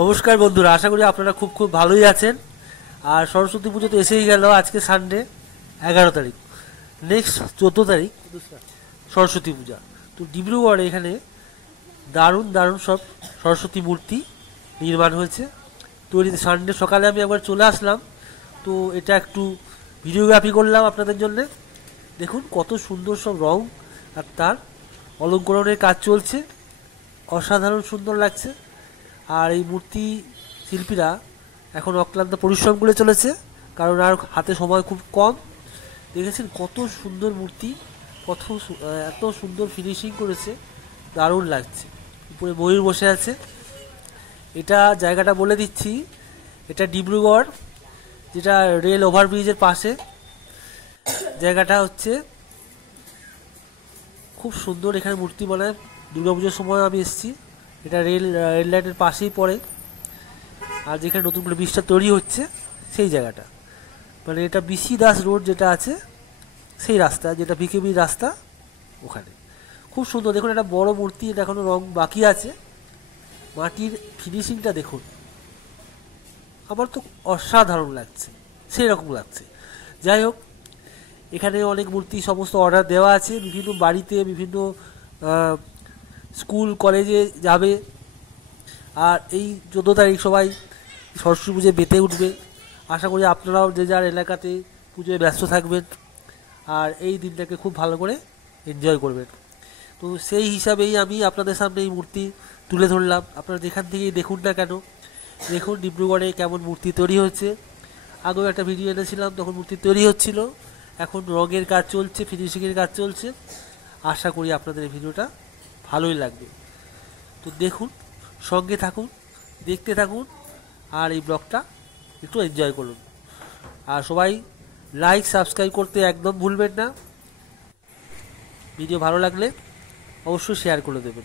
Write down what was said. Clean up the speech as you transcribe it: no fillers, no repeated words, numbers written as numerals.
নমস্কার বন্ধুরা, আশা করি আপনারা খুব খুব ভালোই আছেন। আর সরস্বতী পুজো তো এসেই গেল। আজকে সানডে 11 তারিখ, নেক্সট 14 তারিখ সরস্বতী পূজা। তো ডিব্রুগড়ে এখানে দারুণ দারুণ সব সরস্বতী মূর্তি নির্মাণ হয়েছে তৈরি। সানডে সকালে আমি একবার চলে আসলাম, তো এটা একটু ভিডিওগ্রাফি করলাম আপনাদের জন্য। দেখুন কত সুন্দর সব রং আর তার অলঙ্করণের কাজ চলছে, অসাধারণ সুন্দর লাগছে। আর এই মূর্তি শিল্পীরা এখন অক্লান্ত পরিশ্রম করে চলেছে, কারণ আর হাতে সময় খুব কম। দেখেছেন কত সুন্দর মূর্তি, এত সুন্দর ফিনিশিং করেছে, দারুণ লাগছে। উপরে ময়ূর বসে আছে। এটা জায়গাটা বলে দিচ্ছি, এটা ডিব্রুগড়, যেটা রেল ওভারব্রিজের পাশে। জায়গাটা হচ্ছে খুব সুন্দর, এখানে মূর্তি বানায়। দুর্গাপুজোর সময় আমি এসেছি। এটা রেল লাইনের পাশেই পড়ে। আর যেখানে নতুন করে ব্রিজটা তৈরি হচ্ছে সেই জায়গাটা, মানে এটা বিসি দাস রোড যেটা আছে সেই রাস্তা, যেটা বিকেবি রাস্তা, ওখানে খুব সুন্দর। দেখুন একটা বড় মূর্তি, এটা এখনো রং বাকি আছে। মাটির ফিনিশিংটা দেখুন, আমার তো অসাধারণ লাগছে, সেই রকম লাগছে। যাই হোক, এখানে অনেক মূর্তি সমস্ত অর্ডার দেওয়া আছে, বিভিন্ন বাড়িতে, বিভিন্ন স্কুল কলেজে যাবে। আর এই 14 তারিখ সবাই সরস্বতী পুজোয় মেতে উঠবে। আশা করি আপনারাও যে যার এলাকাতে পুজোয় ব্যস্ত থাকবেন আর এই দিনটাকে খুব ভালো করে এনজয় করবেন। তো সেই হিসাবেই আমি আপনাদের সামনে এই মূর্তি তুলে ধরলাম। আপনারা যেখান থেকেই দেখুন না কেন, দেখুন ডিব্রুগড়ে কেমন মূর্তি তৈরি হচ্ছে। আগেও একটা ভিডিও এনেছিলাম, তখন মূর্তি তৈরি হচ্ছিল, এখন রঙের কাজ চলছে, ফিনিশিংয়ের কাজ চলছে। আশা করি আপনাদের এই ভিডিওটা ভালোই লাগবে। তো দেখুন, সঙ্গে থাকুন, দেখতে থাকুন, আর এই ব্লগটা একটু এনজয় করুন। আর সবাই লাইক সাবস্ক্রাইব করতে একদম ভুলবেন না। ভিডিও ভালো লাগলে অবশ্যই শেয়ার করে দেবেন।